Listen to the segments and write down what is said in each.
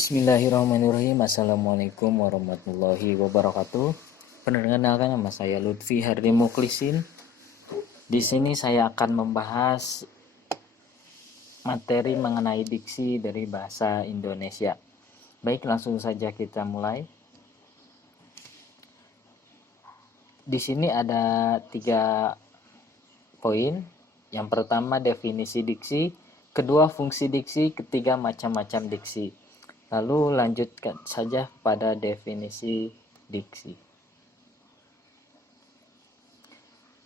Bismillahirrahmanirrahim. Assalamualaikum warahmatullahi wabarakatuh. Perkenalkan, nama saya Lutfi Hardi Muklisin. Di sini saya akan membahas materi mengenai diksi dari bahasa Indonesia. Baik, langsung saja kita mulai. Di sini ada 3 poin. Yang pertama definisi diksi, kedua fungsi diksi, ketiga macam-macam diksi. Lalu lanjutkan saja pada definisi diksi.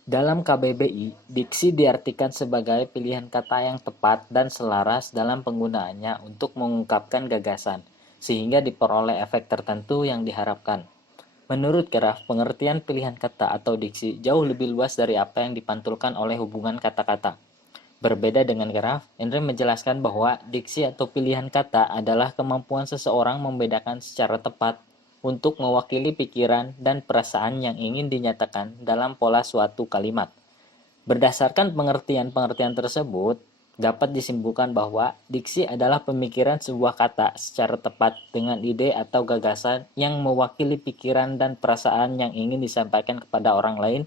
Dalam KBBI, diksi diartikan sebagai pilihan kata yang tepat dan selaras dalam penggunaannya untuk mengungkapkan gagasan, sehingga diperoleh efek tertentu yang diharapkan. Menurut Graf, pengertian pilihan kata atau diksi jauh lebih luas dari apa yang dipantulkan oleh hubungan kata-kata. Berbeda dengan Graf, Henry menjelaskan bahwa diksi atau pilihan kata adalah kemampuan seseorang membedakan secara tepat untuk mewakili pikiran dan perasaan yang ingin dinyatakan dalam pola suatu kalimat. Berdasarkan pengertian-pengertian tersebut, dapat disimpulkan bahwa diksi adalah pemikiran sebuah kata secara tepat dengan ide atau gagasan yang mewakili pikiran dan perasaan yang ingin disampaikan kepada orang lain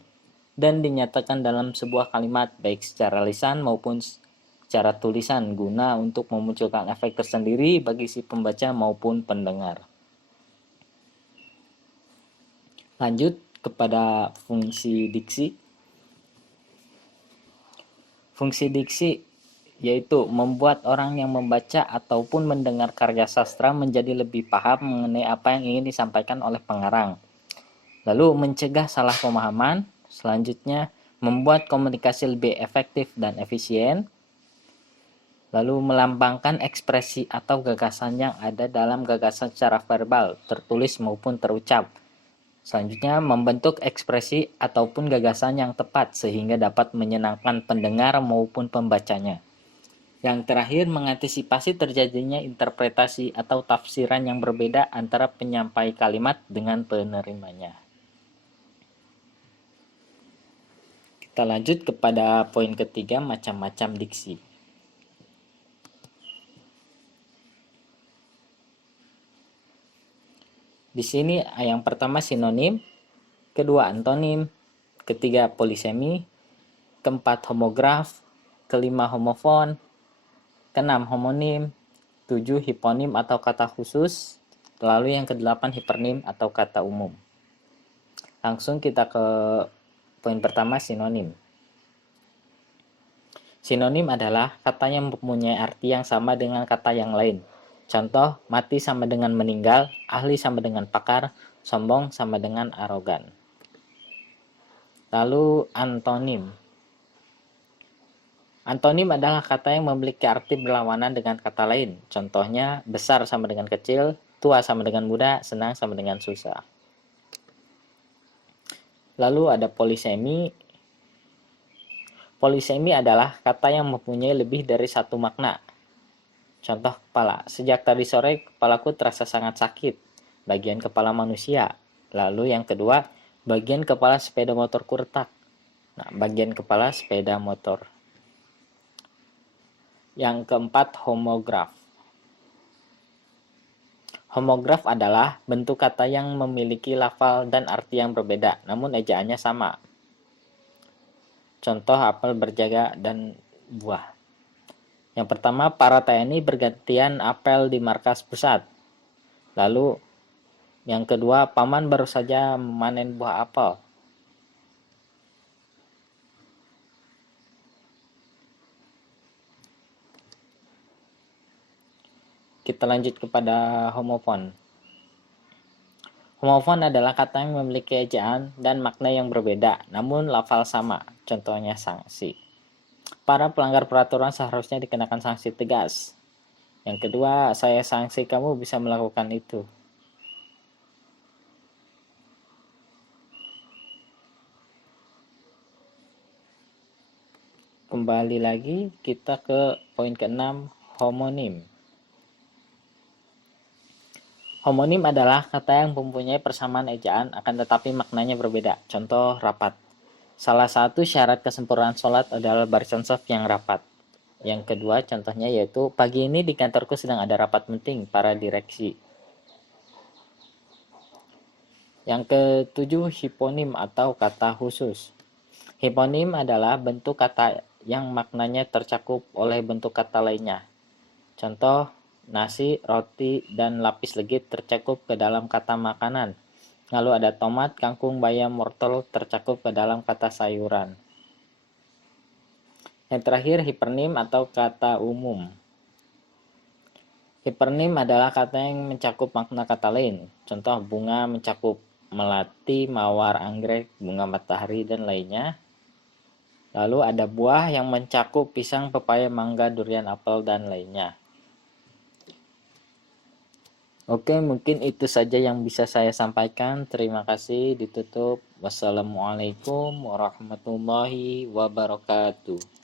dan dinyatakan dalam sebuah kalimat baik secara lisan maupun secara tulisan guna untuk memunculkan efek tersendiri bagi si pembaca maupun pendengar. Lanjut kepada fungsi diksi. Fungsi diksi yaitu membuat orang yang membaca ataupun mendengar karya sastra menjadi lebih paham mengenai apa yang ingin disampaikan oleh pengarang. Lalu mencegah salah pemahaman. Selanjutnya membuat komunikasi lebih efektif dan efisien. Lalu melambangkan ekspresi atau gagasan yang ada dalam gagasan secara verbal, tertulis maupun terucap. Selanjutnya membentuk ekspresi ataupun gagasan yang tepat sehingga dapat menyenangkan pendengar maupun pembacanya. Yang terakhir, mengantisipasi terjadinya interpretasi atau tafsiran yang berbeda antara penyampai kalimat dengan penerimanya. Kita lanjut kepada poin ketiga, macam-macam diksi. Di sini yang pertama sinonim, kedua antonim, ketiga polisemi, keempat homograf, kelima homofon, keenam homonim, 7 hiponim atau kata khusus, lalu yang kedelapan hipernim atau kata umum. Langsung kita ke poin pertama, sinonim. Sinonim adalah kata yang mempunyai arti yang sama dengan kata yang lain. Contoh, mati sama dengan meninggal, ahli sama dengan pakar, sombong sama dengan arogan. Lalu antonim. Antonim adalah kata yang memiliki arti berlawanan dengan kata lain. Contohnya, besar sama dengan kecil, tua sama dengan muda, senang sama dengan susah. Lalu ada polisemi. Polisemi adalah kata yang mempunyai lebih dari satu makna. Contoh kepala, sejak tadi sore kepalaku terasa sangat sakit. Bagian kepala manusia. Lalu yang kedua, bagian kepala sepeda motorku retak. Nah, bagian kepala sepeda motor. Yang keempat, homograf. Homograf adalah bentuk kata yang memiliki lafal dan arti yang berbeda, namun ejaannya sama. Contoh apel berjaga dan buah. Yang pertama, para TNI bergantian apel di markas pusat. Lalu yang kedua, paman baru saja memanen buah apel. Kita lanjut kepada homofon. Homofon adalah kata yang memiliki ejaan dan makna yang berbeda, namun lafal sama. Contohnya sanksi. Para pelanggar peraturan seharusnya dikenakan sanksi tegas. Yang kedua, saya sanksi kamu bisa melakukan itu. Kembali lagi kita ke poin ke-6, homonim. Homonim adalah kata yang mempunyai persamaan ejaan akan tetapi maknanya berbeda. Contoh rapat. Salah satu syarat kesempurnaan sholat adalah barisan shaf yang rapat. Yang kedua contohnya yaitu pagi ini di kantorku sedang ada rapat penting para direksi. Yang ketujuh, hiponim atau kata khusus. Hiponim adalah bentuk kata yang maknanya tercakup oleh bentuk kata lainnya. Contoh, nasi, roti, dan lapis legit tercakup ke dalam kata makanan. Lalu ada tomat, kangkung, bayam, wortel tercakup ke dalam kata sayuran. Yang terakhir, hipernim atau kata umum. Hipernim adalah kata yang mencakup makna kata lain. Contoh, bunga mencakup melati, mawar, anggrek, bunga matahari, dan lainnya. Lalu ada buah yang mencakup pisang, pepaya, mangga, durian, apel, dan lainnya. Oke, mungkin itu saja yang bisa saya sampaikan. Terima kasih. Ditutup. Wassalamualaikum warahmatullahi wabarakatuh.